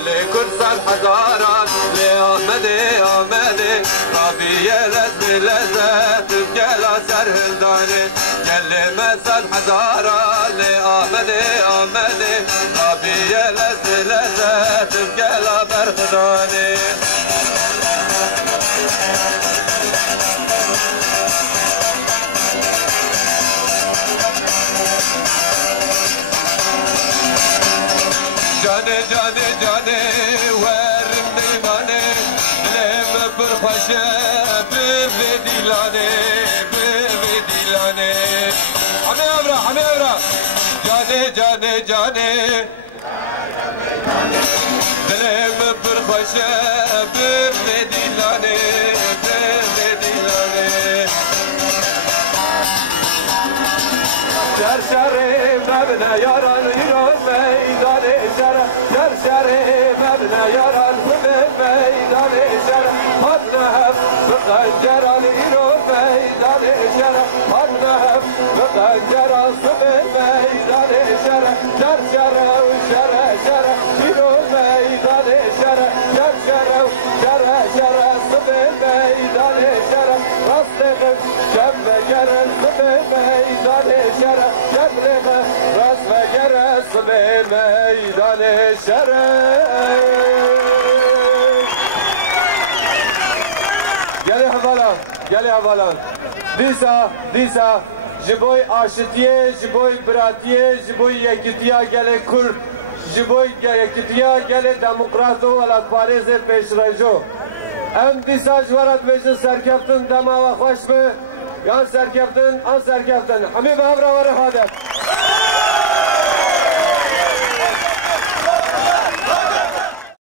گلی کرسان هزاران لی آمده آمده رابیه لزمی لزت گلا سرهندانه گلی مسان هزاران لی آمده آمده رابیه لزمی لزت گلا برخدانه جانه جانه جانه ورم دیمانه لم برخوشه به دیلانه به دیلانه همه ابرا جانه جانه جانه لم برخوشه به دیلانه به دیلانه شر شر مبنى یاران ایران میدان شر شر شر مبنى یاران میدان شر حدهم بقنجران ایران میدان شر حدهم بقنجران میدان شر شر شر و شر شر ایران میدان شر شر شر و شر شر میدان شر راستم شب گرن میدان شر شب راست گرس به میدان شر گلی حوالا دیسا جبوی آشتیه جبوی براتیه جبوی یکتیا گلی کرد جبوی یکتیا گلی دموکراتو ولاد پاریز پیش رجو ام دیسا جوارت بجن سرکفتن دما و خوش به یان سرکفتن آن سرکفتن همی به همراه وره حادث